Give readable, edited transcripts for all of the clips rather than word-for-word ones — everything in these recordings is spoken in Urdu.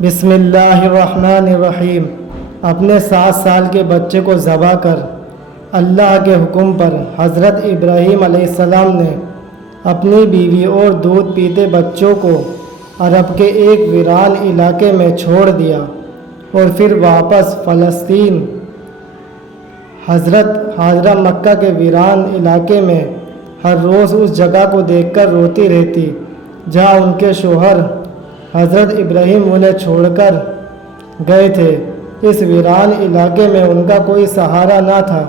بسم اللہ الرحمن الرحیم۔ اپنے 7 سال کے بچے کو ذبح کر اللہ کے حکم پر حضرت ابراہیم علیہ السلام نے اپنی بیوی اور دودھ پیتے بچوں کو عرب کے ایک ویران علاقے میں چھوڑ دیا اور پھر واپس فلسطین۔ حضرت حاجرہ مکہ کے ویران علاقے میں ہر روز اس جگہ کو دیکھ کر روتی رہتی جہاں ان کے شوہر حضرت ابراہیم انہیں چھوڑ کر گئے تھے۔ اس ویران علاقے میں ان کا کوئی سہارا نہ تھا۔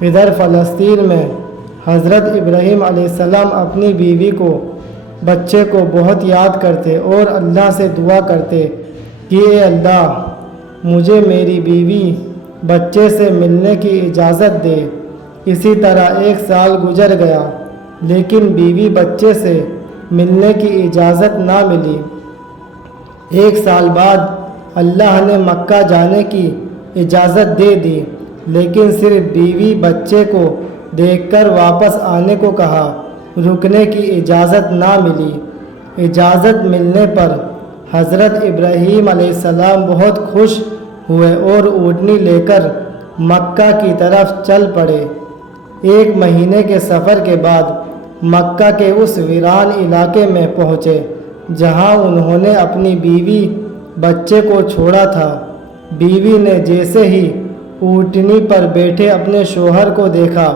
ادھر فلسطین میں حضرت ابراہیم علیہ السلام اپنی بیوی کو بچے کو بہت یاد کرتے اور اللہ سے دعا کرتے کہ اے اللہ مجھے میری بیوی بچے سے ملنے کی اجازت دے۔ اسی طرح 1 سال گزر گیا لیکن بیوی بچے سے ملنے کی اجازت نہ ملی۔ 1 سال بعد اللہ نے مکہ جانے کی اجازت دے دی لیکن صرف بیوی بچے کو دیکھ کر واپس آنے کو کہا، رکنے کی اجازت نہ ملی۔ اجازت ملنے پر حضرت ابراہیم علیہ السلام بہت خوش ہوئے اور اونٹنی لے کر مکہ کی طرف چل پڑے۔ 1 مہینے کے سفر کے بعد مکہ کے اس ویران علاقے میں پہنچے جہاں انہوں نے اپنی بیوی بچے کو چھوڑا تھا۔ بیوی نے جیسے ہی اونٹنی پر بیٹھے اپنے شوہر کو دیکھا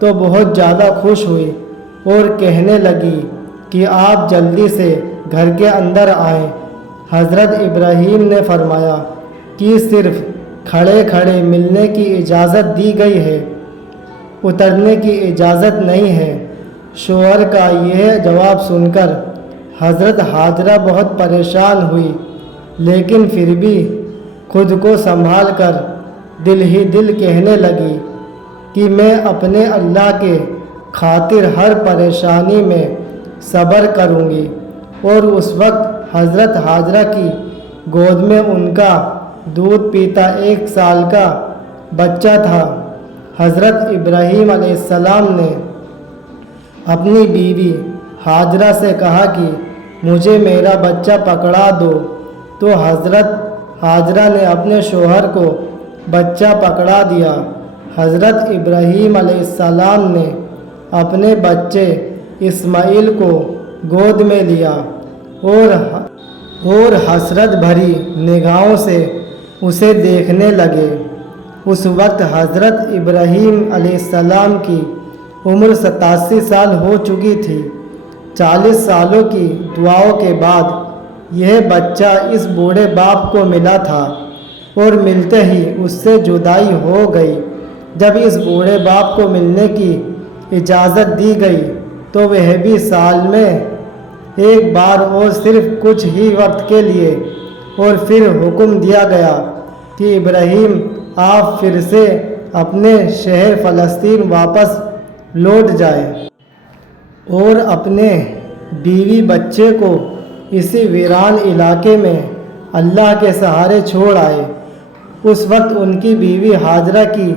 تو بہت زیادہ خوش ہوئی اور کہنے لگی کہ آپ جلدی سے گھر کے اندر آئیں۔ حضرت ابراہیم نے فرمایا کہ صرف کھڑے کھڑے ملنے کی اجازت دی گئی ہے، اترنے کی اجازت نہیں ہے۔ شوہر کا یہ جواب سن کر حضرت حاجرہ بہت پریشان ہوئی لیکن پھر بھی خود کو سنبھال کر دل ہی دل کہنے لگی کہ میں اپنے اللہ کے خاطر ہر پریشانی میں صبر کروں گی۔ اور اس وقت حضرت حاجرہ کی گود میں ان کا دودھ پیتا 1 سال کا بچہ تھا۔ حضرت ابراہیم علیہ السلام نے اپنی بیوی حاجرہ سے کہا کہ مجھے میرا بچہ پکڑا دو، تو حضرت حاجرہ نے اپنے شوہر کو بچہ پکڑا دیا۔ حضرت ابراہیم علیہ السلام نے اپنے بچے اسماعیل کو گود میں لیا اور حسرت بھری نگاہوں سے اسے دیکھنے لگے۔ اس وقت حضرت ابراہیم علیہ السلام کی عمر 87 سال ہو چکی تھی۔ 40 سالوں کی دعاؤں کے بعد یہ بچہ اس بوڑھے باپ کو ملا تھا اور ملتے ہی اس سے جدائی ہو گئی۔ جب اس بوڑھے باپ کو ملنے کی اجازت دی گئی تو وہ بھی سال میں 1 بار اور صرف کچھ ہی وقت کے لیے، اور پھر حکم دیا گیا کہ ابراہیم آپ پھر سے اپنے شہر فلسطین واپس لوٹ جائیں اور اپنے بیوی بچے کو اسی ویران علاقے میں اللہ کے سہارے چھوڑ آئے۔ اس وقت ان کی بیوی حاجرہ کی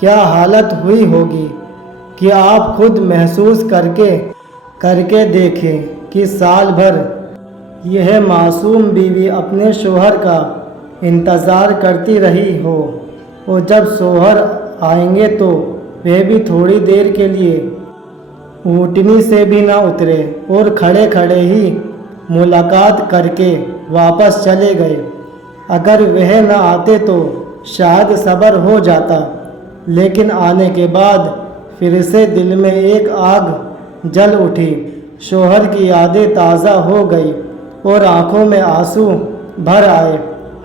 کیا حالت ہوئی ہوگی کہ آپ خود محسوس کر کے دیکھیں کہ سال بھر یہ معصوم بیوی اپنے شوہر کا انتظار کرتی رہی ہو اور جب شوہر آئیں گے تو وہ بھی تھوڑی دیر کے لیے اونٹنی سے بھی نہ اترے اور کھڑے کھڑے ہی ملاقات کر کے واپس چلے گئے۔ اگر وہ نہ آتے تو شاید صبر ہو جاتا، لیکن آنے کے بعد پھر سے دل میں ایک آگ جل اٹھی۔ شوہر کی یادیں تازہ ہو گئی اور آنکھوں میں آنسو بھر آئے۔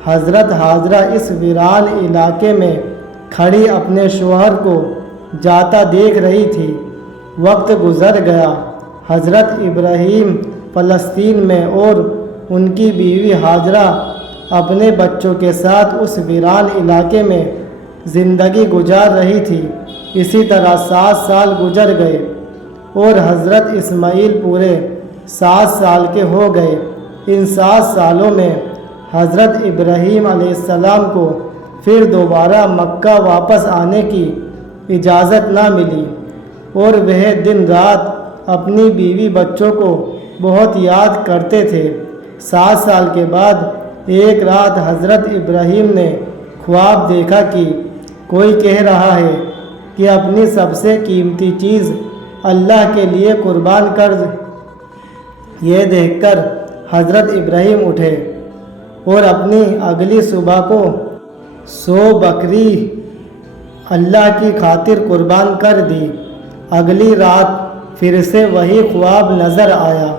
حضرت حاجرہ اس ویران علاقے میں کھڑی اپنے شوہر کو جاتا دیکھ رہی تھی۔ وقت گزر گیا۔ حضرت ابراہیم فلسطین میں اور ان کی بیوی حاجرہ اپنے بچوں کے ساتھ اس ویران علاقے میں زندگی گزار رہی تھی۔ اسی طرح 7 سال گزر گئے اور حضرت اسماعیل پورے 7 سال کے ہو گئے۔ ان 7 سالوں میں حضرت ابراہیم علیہ السلام کو پھر دوبارہ مکہ واپس آنے کی اجازت نہ ملی اور وہ دن رات اپنی بیوی بچوں کو بہت یاد کرتے تھے۔ 7 سال کے بعد ایک رات حضرت ابراہیم نے خواب دیکھا کہ کوئی کہہ رہا ہے کہ اپنی سب سے قیمتی چیز اللہ کے لیے قربان کر دے۔ یہ دیکھ کر حضرت ابراہیم اٹھے اور اپنی اگلی صبح کو 100 بکری اللہ کی خاطر قربان کر دی۔ اگلی رات پھر سے وہی خواب نظر آیا۔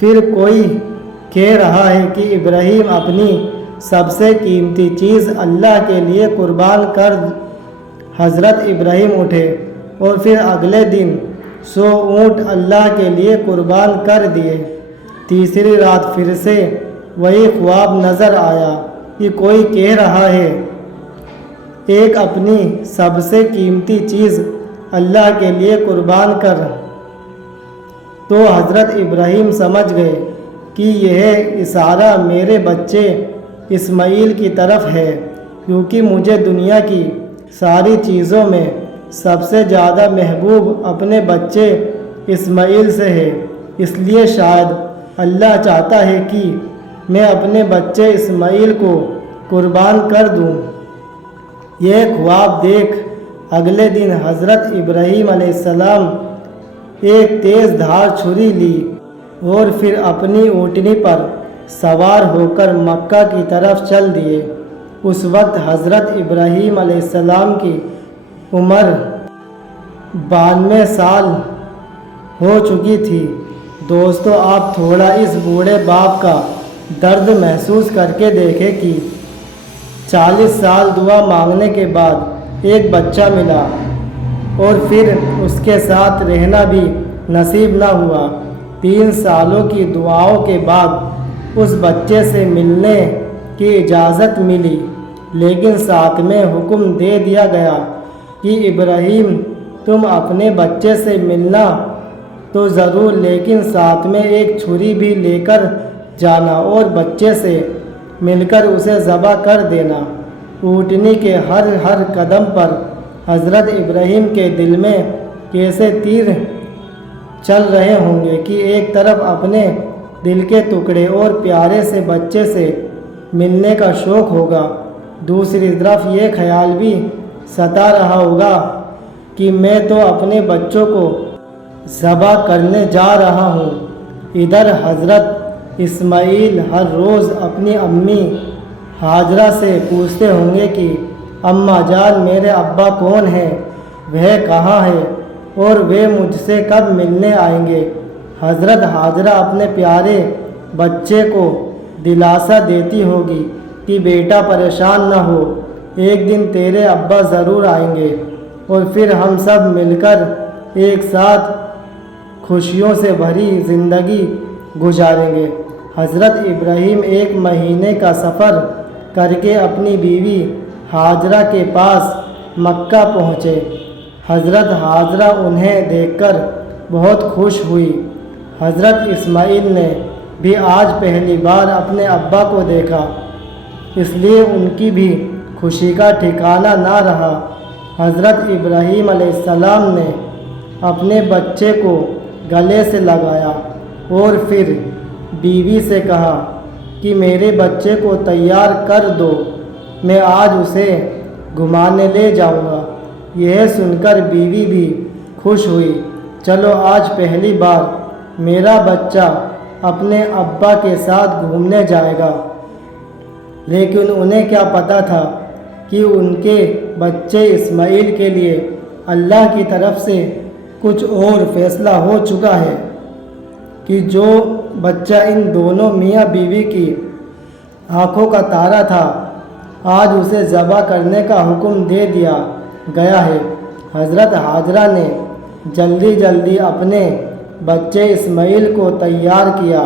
پھر کوئی کہہ رہا ہے کہ ابراہیم اپنی سب سے قیمتی چیز اللہ کے لیے قربان کر۔ حضرت ابراہیم اٹھے اور پھر اگلے دن 100 اونٹ اللہ کے لیے قربان کر دیے۔ تیسری رات پھر سے وہی خواب نظر آیا کہ کوئی کہہ رہا ہے ایک اپنی سب سے قیمتی چیز اللہ کے لیے قربان کر۔ تو حضرت ابراہیم سمجھ گئے کہ یہ اشارہ میرے بچے اسماعیل کی طرف ہے، کیونکہ مجھے دنیا کی ساری چیزوں میں سب سے زیادہ محبوب اپنے بچے اسماعیل سے ہے، اس لیے شاید اللہ چاہتا ہے کہ میں اپنے بچے اسماعیل کو قربان کر دوں۔ یہ خواب دیکھ اگلے دن حضرت ابراہیم علیہ السلام ایک تیز دھار چھری لی اور پھر اپنی اونٹنی پر سوار ہو کر مکہ کی طرف چل دیے۔ اس وقت حضرت ابراہیم علیہ السلام کی عمر 92 سال ہو چکی تھی۔ دوستو، آپ تھوڑا اس بوڑھے باپ کا درد محسوس کر کے دیکھیں کہ 40 سال دعا مانگنے کے بعد ایک بچہ ملا اور پھر اس کے ساتھ رہنا بھی نصیب نہ ہوا۔ 3 سالوں کی دعاؤں کے بعد اس بچے سے ملنے کی اجازت ملی، لیکن ساتھ میں حکم دے دیا گیا کہ ابراہیم تم اپنے بچے سے ملنا تو ضرور، لیکن ساتھ میں ایک چھری بھی لے کر جانا اور بچے سے مل کر اسے ذبح کر دینا۔ اونٹنی کے ہر قدم پر حضرت ابراہیم کے دل میں کیسے تیر چل رہے ہوں گے کہ ایک طرف اپنے دل کے ٹکڑے اور پیارے سے بچے سے ملنے کا شوق ہوگا، دوسری طرف یہ خیال بھی ستا رہا ہوگا کہ میں تو اپنے بچوں کو ذبح کرنے جا رہا ہوں۔ ادھر حضرت اسماعیل ہر روز اپنی امی ہاجرہ سے پوچھتے ہوں گے کہ اماں جان میرے ابا کون ہیں، وہ کہاں ہے اور وہ مجھ سے کب ملنے آئیں گے۔ حضرت ہاجرہ اپنے پیارے بچے کو دلاسا دیتی ہوگی کہ بیٹا پریشان نہ ہو، ایک دن تیرے ابا ضرور آئیں گے اور پھر ہم سب مل کر ایک ساتھ خوشیوں سے بھری زندگی گزاریں گے۔ حضرت ابراہیم 1 مہینے کا سفر کر کے اپنی بیوی ہاجرہ کے پاس مکہ پہنچے۔ حضرت ہاجرہ انہیں دیکھ کر بہت خوش ہوئی۔ حضرت اسماعیل نے بھی آج پہلی بار اپنے ابا کو دیکھا، اس لیے ان کی بھی خوشی کا ٹھکانہ نہ رہا۔ حضرت ابراہیم علیہ السلام نے اپنے بچے کو گلے سے لگایا اور پھر بیوی سے کہا کہ میرے بچے کو تیار کر دو، میں آج اسے گھمانے لے جاؤں گا۔ یہ سن کر بیوی بھی خوش ہوئی، چلو آج پہلی بار میرا بچہ اپنے ابا کے ساتھ گھومنے جائے گا۔ لیکن انہیں کیا پتہ تھا کہ ان کے بچے اسماعیل کے لیے اللہ کی طرف سے کچھ اور فیصلہ ہو چکا ہے، کہ جو بچہ ان دونوں میاں بیوی کی آنکھوں کا تارا تھا، آج اسے ذبح کرنے کا حکم دے دیا گیا ہے۔ حضرت ہاجرہ نے جلدی اپنے بچے اسماعیل کو تیار کیا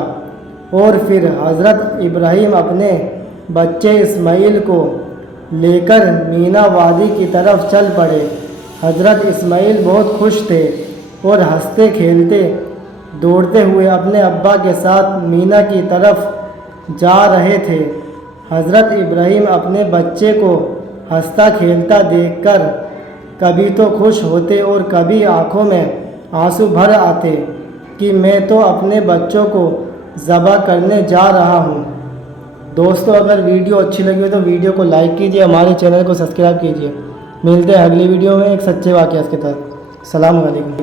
اور پھر حضرت ابراہیم اپنے بچے اسماعیل کو لے کر مینا وادی کی طرف چل پڑے۔ حضرت اسماعیل بہت خوش تھے اور ہنستے کھیلتے دوڑتے ہوئے اپنے ابا کے ساتھ مینا کی طرف جا رہے تھے۔ حضرت ابراہیم اپنے بچے کو ہنستا کھیلتا دیکھ کر کبھی تو خوش ہوتے اور کبھی آنکھوں میں آنسو بھر آتے کہ میں تو اپنے بچوں کو ذبح کرنے جا رہا ہوں۔ دوستوں اگر ویڈیو اچھی لگی ہو تو ویڈیو کو لائک کیجیے، ہمارے چینل کو سبسکرائب کیجیے۔ ملتے ہیں اگلی ویڈیو میں ایک سچے واقعات کے تحت۔ السلام علیکم۔